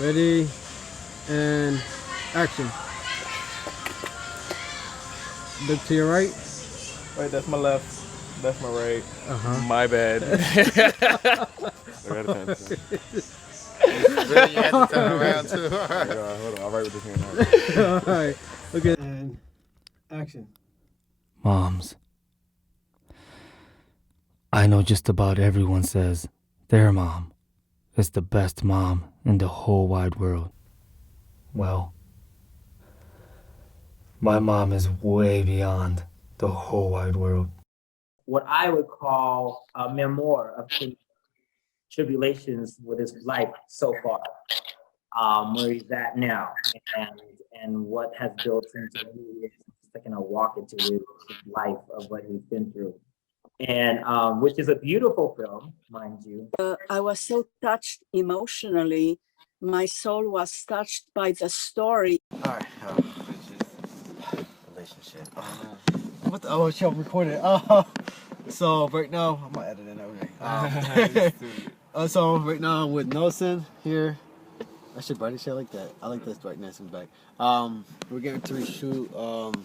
Ready and action. Look to your right. Wait, that's my left. That's my right. Uh My bad. I gotta turn this on. Really, you had to turn around too. Hold on. I'll write with this hand. huh. All right. Okay. And action. Moms. I know just about everyone says their mom is the best mom in the whole wide world. Well, my mom is way beyond the whole wide world. What I would call a memoir of his tribulations with his life so far, where he's at now, and what has built him to who he is. Just taking a walk into his life of what he's been through, and which is a beautiful film, mind you. I was so touched emotionally. My soul was touched by the story. All right. Relationship. What the? Oh, show recorded. Oh, so right now I'm gonna edit it. Okay. So right now I'm with Nelson here. I should brighten shit like that. I like this brightness in the back. We're getting to reshoot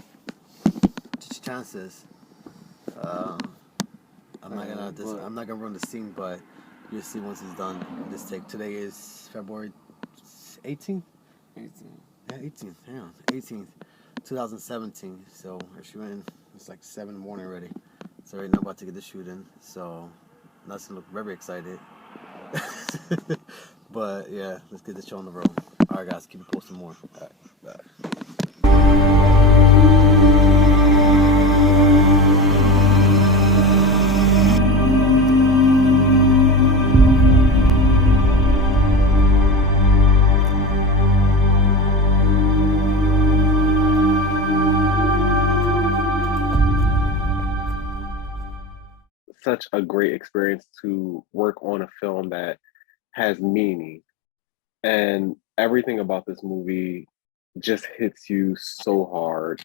chances. I'm not gonna run the scene, but you'll see once it's done. This take today is February 18th. 18th. Yeah, 18th, 2017. So we're shooting. It's like 7 in the morning already. So right now about to get the shoot in. So Nelson look very excited. But yeah, let's get this show on the road. All right, guys, keep it posting more. All right, bye. Such a great experience to work on a film that has meaning, and everything about this movie just hits you so hard.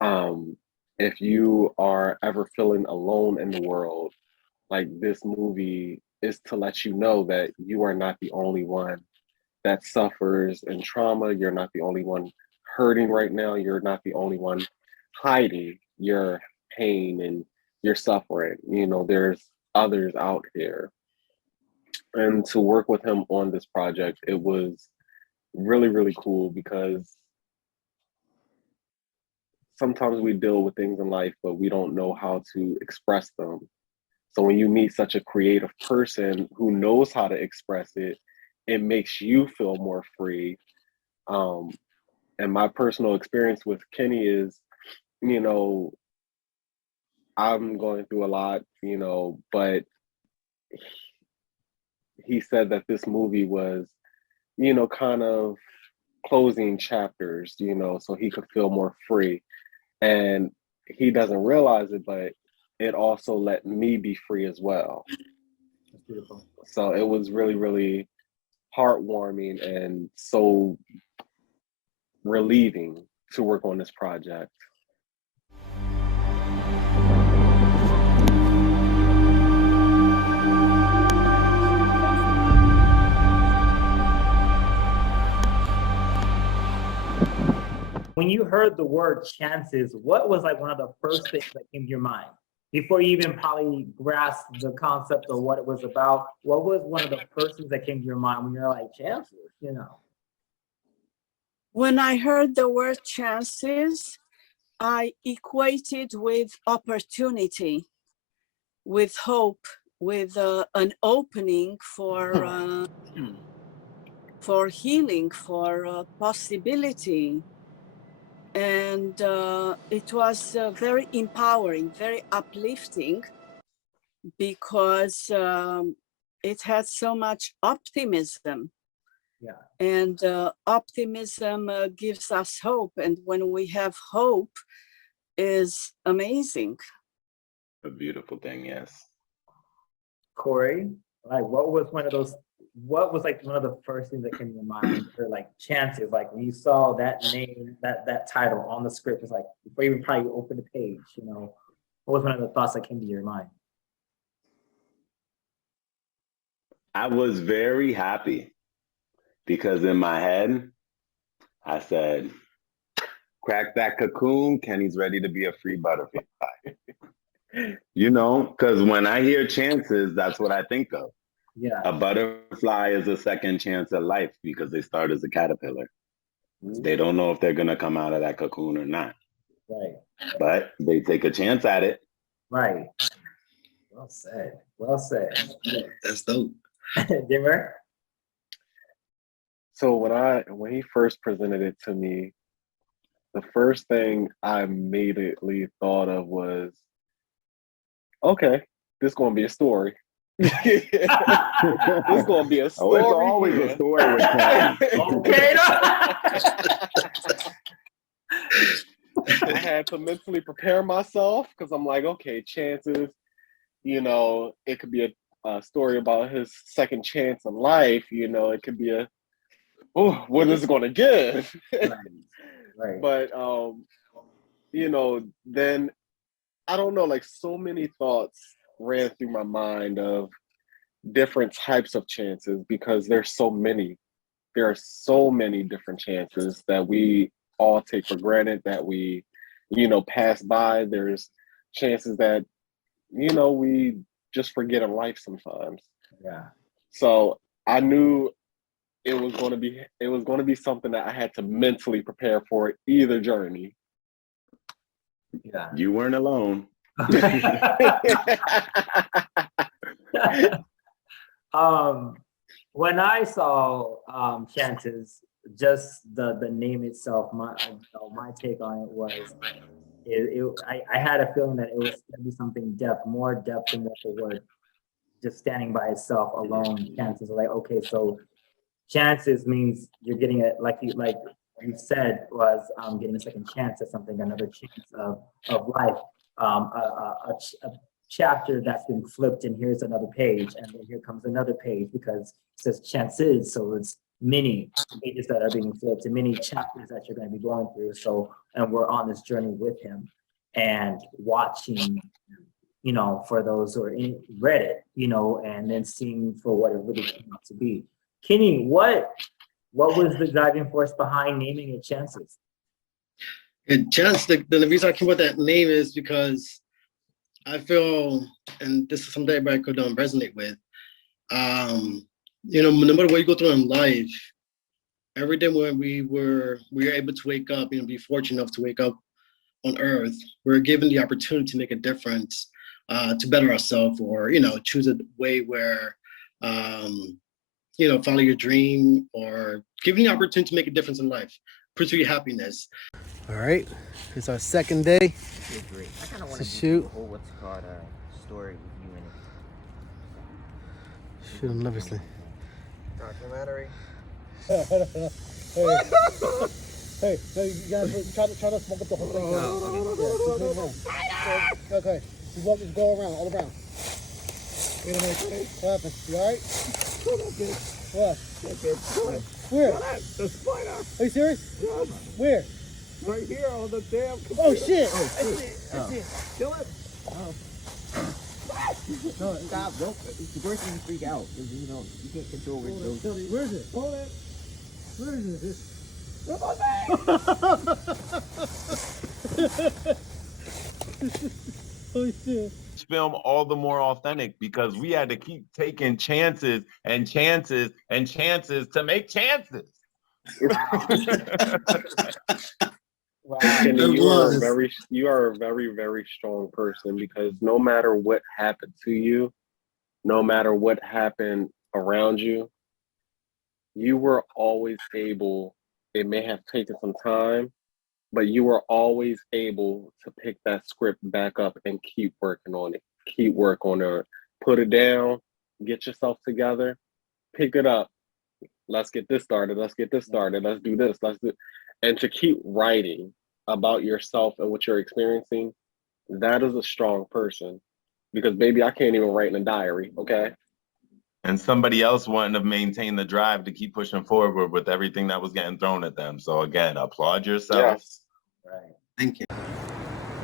Um, if you are ever feeling alone in the world, like this movie is to let you know that you are not the only one that suffers in trauma. You're not the only one hurting right now. You're not the only one hiding your pain and your suffering. There's others out here. And to work with him on this project, it was really, really cool because sometimes we deal with things in life, but we don't know how to express them. So when you meet such a creative person who knows how to express it, it makes you feel more free. Um, and my personal experience with Kenny is, you know, I'm going through a lot, but he said that this movie was, kind of closing chapters, so he could feel more free. And he doesn't realize it, but it also let me be free as well. That's beautiful. So it was really, really heartwarming and so relieving to work on this project. When you heard the word chances, what was like one of the first things that came to your mind? Before you even probably grasped the concept of what it was about, what was one of the first things that came to your mind when you're like, chances? When I heard the word chances, I equated with opportunity, with hope, with an opening for healing, for possibility. And it was very empowering, very uplifting, because it had so much optimism. Yeah. And optimism gives us hope. And when we have hope, is amazing. A beautiful thing, yes. Corey, like what was like one of the first things that came to your mind for like chances, like when you saw that name, that title on the script, it's like before you even probably open the page, what was one of the thoughts that came to your mind? I was very happy because in my head, I said, crack that cocoon, Kenny's ready to be a free butterfly. You know, because when I hear chances, that's what I think of. Yeah. A butterfly is a second chance at life because they start as a caterpillar. They don't know if they're going to come out of that cocoon or not. Right. But they take a chance at it. Right. Well said. Well said. That's dope. Dimmer? So when he first presented it to me, the first thing I immediately thought of was, okay, this gonna be a story. This gonna be a story. Oh, it's always here. a story with Ken. Okay. I had to mentally prepare myself because I'm like, okay, chances, you know, it could be a story about his second chance in life. You know, it could be what is it going to give? Right. But, you know, then I don't know, like so many thoughts ran through my mind of different types of chances because there's so many. There are so many different chances that we all take for granted, that we, you know, pass by. There's chances that, you know, we just forget in life sometimes. Yeah. So I knew it was going to be something that I had to mentally prepare for either journey. Yeah. You weren't alone. When I saw chances, just the name itself, my take on it was, I had a feeling that it was going to be something more depth than what the word just standing by itself alone. Chances are like, okay, so chances means you're getting it, like you said, was getting a second chance at something, another chance of life, a chapter that's been flipped, and here's another page, and then here comes another page because it says chances, so it's many pages that are being flipped and many chapters that you're going to be going through. So, and we're on this journey with him and watching, you know, for those who read it, you know, and then seeing for what it really came out to be. Kenny, what was the driving force behind naming it Chances? Chance, the reason I came up with that name is because I feel, and this is something everybody could resonate with, you know, no matter what you go through in life, every day when we were able to wake up, you know, be fortunate enough to wake up on earth, we're given the opportunity to make a difference, to better ourselves, or, you know, choose a way where, you know, follow your dream, or give you the opportunity to make a difference in life, pursue your happiness. All right, it's our second day. Great. I kind of want to to shoot. The whole what's called a story with you in it. Shoot him lavishly. Documentary. Hey, you guys try to smoke up the whole thing. Okay, just go around, all around. What happened? You all right? What? Where? The spider. Are you serious? Where? Right here on the damn computer. Oh shit! I see it. Kill it. No, stop. It's the worst thing to freak out because, you know, you can't control where it goes. Where is it? Hold it. Where is it? Oh shit. Film all the more authentic because we had to keep taking chances and chances and chances to make chances. Wow. Kenny, you are a very, very strong person because no matter what happened to you, no matter what happened around you, you were always able, it may have taken some time, but you were always able to pick that script back up and keep working on it. Keep work on it. Put it down, get yourself together, pick it up. Let's get this started. Let's get this started. Let's do this. And to keep writing about yourself and what you're experiencing, that is a strong person. Because baby, I can't even write in a diary, okay? And somebody else wanting to maintain the drive to keep pushing forward with everything that was getting thrown at them. So again, applaud yourself. Yes. Right. Thank you.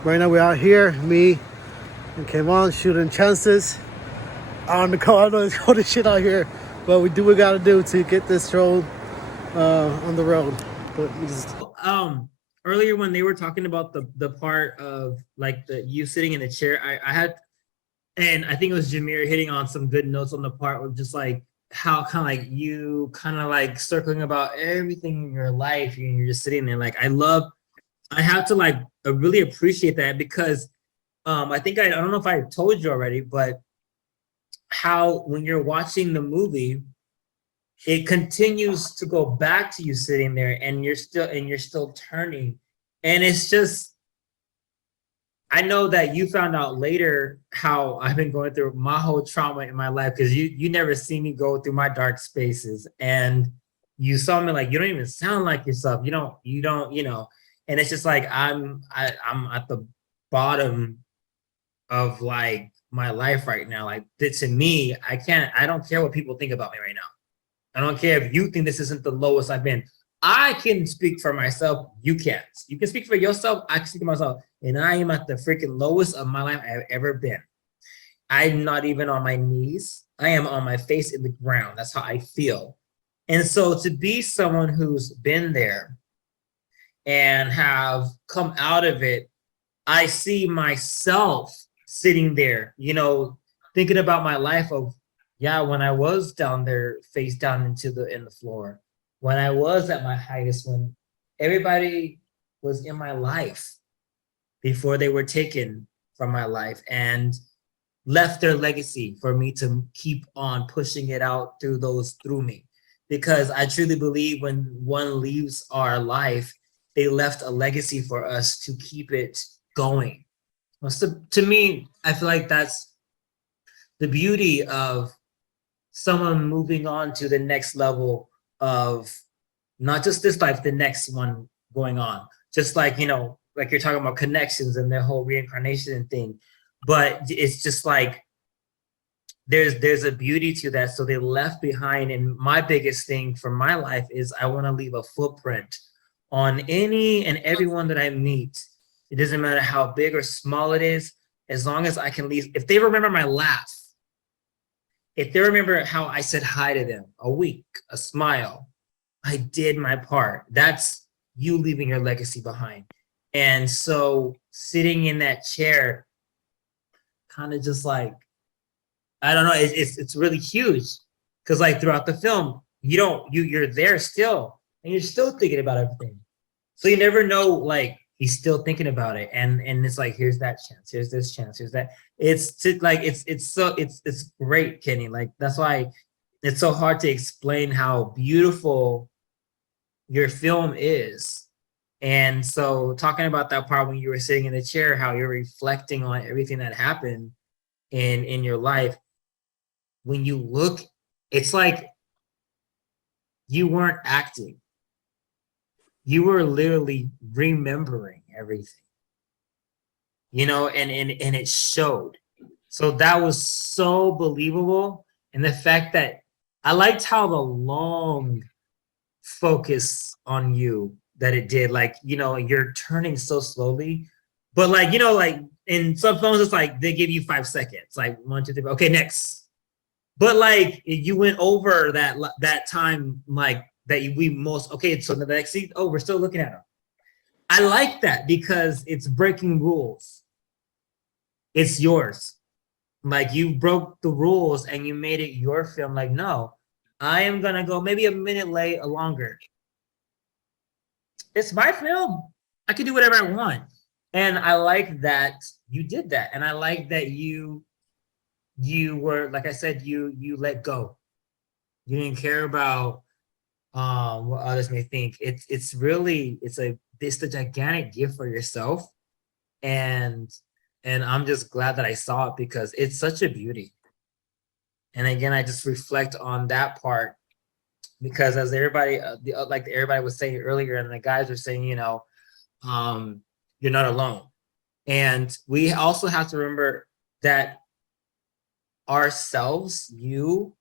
Right now we're out here, me and Kevon shooting Chances on the car. I know it's cold as shit out here, but we do what we gotta do to get this show on the road. But we just, Earlier when they were talking about the part of like you sitting in the chair, I had, and I think it was Jameer hitting on some good notes on the part of just like how kind of like you kind of like circling about everything in your life and you're just sitting there. Like I have to like really appreciate that because I think I don't know if I told you already, but how when you're watching the movie, it continues to go back to you sitting there and you're still turning. And it's just, I know that you found out later how I've been going through my whole trauma in my life because you never see me go through my dark spaces. And you saw me like, you don't even sound like yourself. You don't, and it's just like, I'm at the bottom of like my life right now. Like to me, I don't care what people think about me right now. I don't care if you think this isn't the lowest I've been. I can speak for myself. You can't. You can speak for yourself. I can speak for myself. And I am at the freaking lowest of my life I've ever been. I'm not even on my knees. I am on my face in the ground. That's how I feel. And so to be someone who's been there and have come out of it, I see myself sitting there, thinking about my life of, yeah, when I was down there, face down in the floor, when I was at my highest, when everybody was in my life before they were taken from my life and left their legacy for me to keep on pushing it out through me. Because I truly believe when one leaves our life, they left a legacy for us to keep it going. So to me, I feel like that's the beauty of someone moving on to the next level of not just this life, the next one going on. Just like, like you're talking about connections and their whole reincarnation thing. But it's just like, there's a beauty to that. So they left behind. And my biggest thing for my life is I want to leave a footprint on any and everyone that I meet. It doesn't matter how big or small it is, as long as I can leave. If they remember my laugh, if they remember how I said hi to them, a wink, a smile, I did my part. That's you leaving your legacy behind. And so sitting in that chair, kind of just like, I don't know, it's really huge. Because like throughout the film, you're there still, and you're still thinking about everything. So you never know, like, he's still thinking about it. And it's like, here's that chance, here's this chance, here's that. It's great, Kenny. Like, that's why it's so hard to explain how beautiful your film is. And so talking about that part when you were sitting in the chair, how you're reflecting on everything that happened in your life, when you look, it's like you weren't acting. You were literally remembering everything, and it showed. So that was so believable. And the fact that I liked how the long focus on you that it did, like, you're turning so slowly, but like, like in some films, it's like they give you 5 seconds, like 1, 2, 3, okay, next. But like you went over that time, like okay, so the next scene, we're still looking at him. I like that because it's breaking rules. It's yours. Like, you broke the rules and you made it your film. Like, no, I am gonna go maybe a minute late or longer. It's my film. I can do whatever I want. And I like that you did that. And I like that you were, like I said, you let go. You didn't care about what others may think. It's a gigantic gift for yourself. And I'm just glad that I saw it because it's such a beauty. And again, I just reflect on that part because as everybody, like everybody was saying earlier, and the guys were saying, you're not alone. And we also have to remember that ourselves, you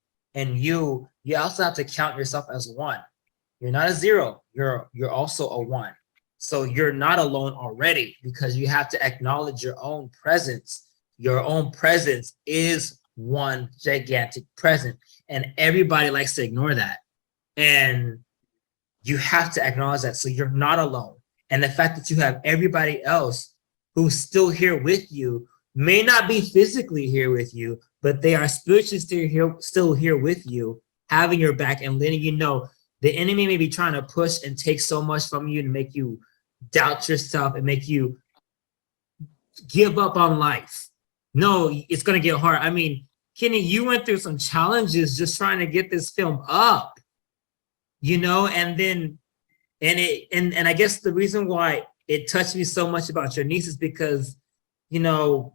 also have to count yourself as one. You're not a 0. You're also a 1. So you're not alone already because you have to acknowledge your own presence. Your own presence is one gigantic present, and everybody likes to ignore that. And you have to acknowledge that. So you're not alone. And the fact that you have everybody else who's still here with you, may not be physically here with you, but they are spiritually still here with you, having your back and letting you know the enemy may be trying to push and take so much from you to make you doubt yourself and make you give up on life. No, it's going to get hard. I mean, Kenny, you went through some challenges just trying to get this film up, you know, and then, and I guess the reason why it touched me so much about your niece is because, you know,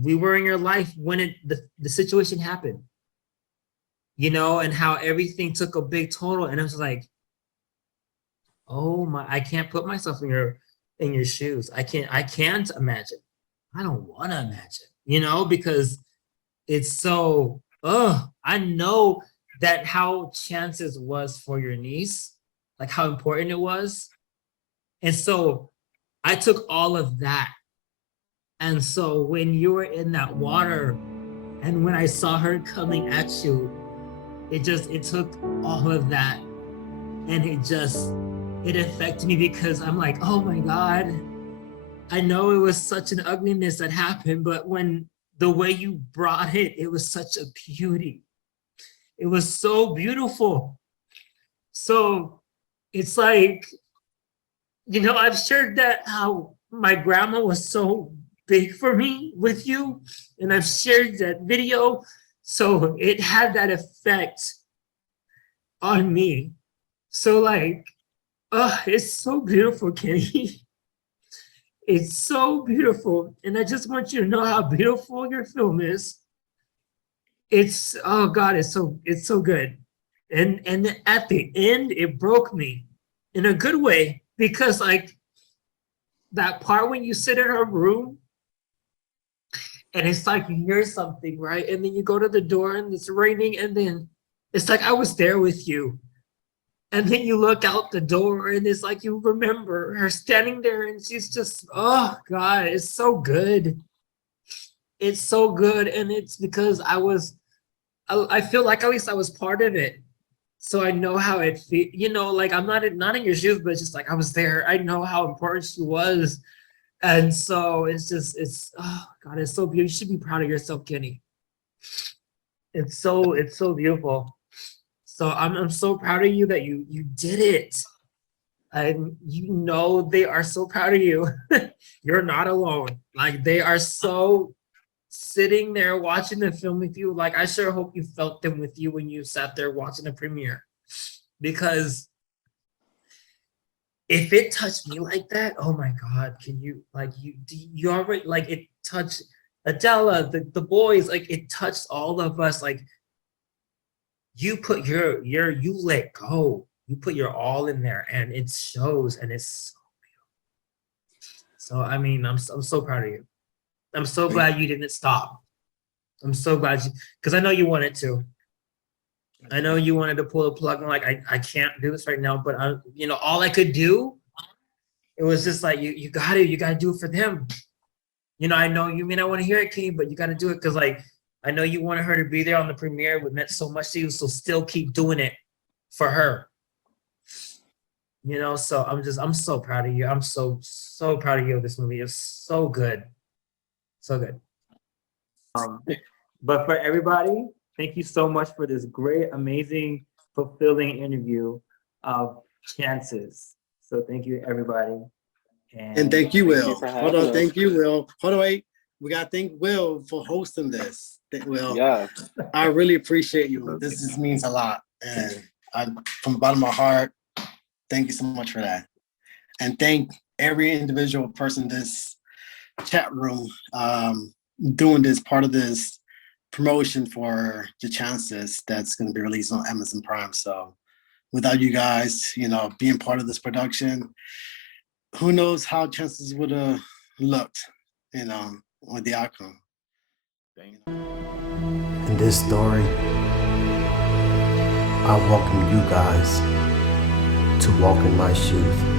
we were in your life when the situation happened, you know, and how everything took a big total. And I was like, oh my, I can't put myself in your shoes. I can't imagine. I don't want to imagine, you know, because it's so, I know that how Chances was for your niece, like how important it was. And so I took all of that. And so when you were in that water and when I saw her coming at you, it took all of that. And it affected me because I'm like, oh my God, I know it was such an ugliness that happened, but when the way you brought it, it was such a beauty. It was so beautiful. So it's like, you know, I've shared that how my grandma was so big for me with you, and I've shared that video. So it had that effect on me. So like, it's so beautiful, Kenny. It's so beautiful. And I just want you to know how beautiful your film is. It's, oh God, it's so good. And at the end, it broke me in a good way, because like that part when you sit in her room and it's like you hear something, right? And then you go to the door and it's raining, and then it's like I was there with you. And then you look out the door and it's like you remember her standing there, and she's just, oh God, it's so good. It's so good. And it's because I feel like at least I was part of it. So I know how it feels, you know, like I'm not in your shoes, but just like I was there. I know how important she was. And so it's oh God, it's so beautiful. You should be proud of yourself, Kenny. It's so beautiful. So I'm so proud of you that you did it. And you know they are so proud of you. You're not alone. Like they are so sitting there watching the film with you. Like I sure hope you felt them with you when you sat there watching the premiere. Because if it touched me like that, oh my God, can you, like you already, like it touched Adela, the boys, like it touched all of us. Like you put you let go, you put your all in there, and it shows, and it's so beautiful. So I mean, I'm so proud of you. I'm so glad you didn't stop. I'm so glad because I know you wanted to. I know you wanted to pull the plug and like, I can't do this right now, but you know, all I could do, it was just like, you gotta do it for them. You know, I know you may not want to hear it, Kenny, but you gotta do it because like, I know you wanted her to be there on the premiere. It meant so much to you, so still keep doing it for her. You know, so I'm so proud of you. I'm so proud of you of this movie. It's so good. So good. But for everybody, thank you so much for this great, amazing, fulfilling interview of Chances. So thank you, everybody. And thank you, Will. Hold on, thank you, Will. Hold on, wait. We gotta thank Will for hosting this. Will, yeah, I really appreciate you. This just means a lot, and from the bottom of my heart, thank you so much for that. And thank every individual person in this chat room doing this part of this promotion for the Chances that's going to be released on Amazon Prime. So without you guys, you know, being part of this production, who knows how Chances would have looked, you know, with the outcome. In this story, I welcome you guys to walk in my shoes.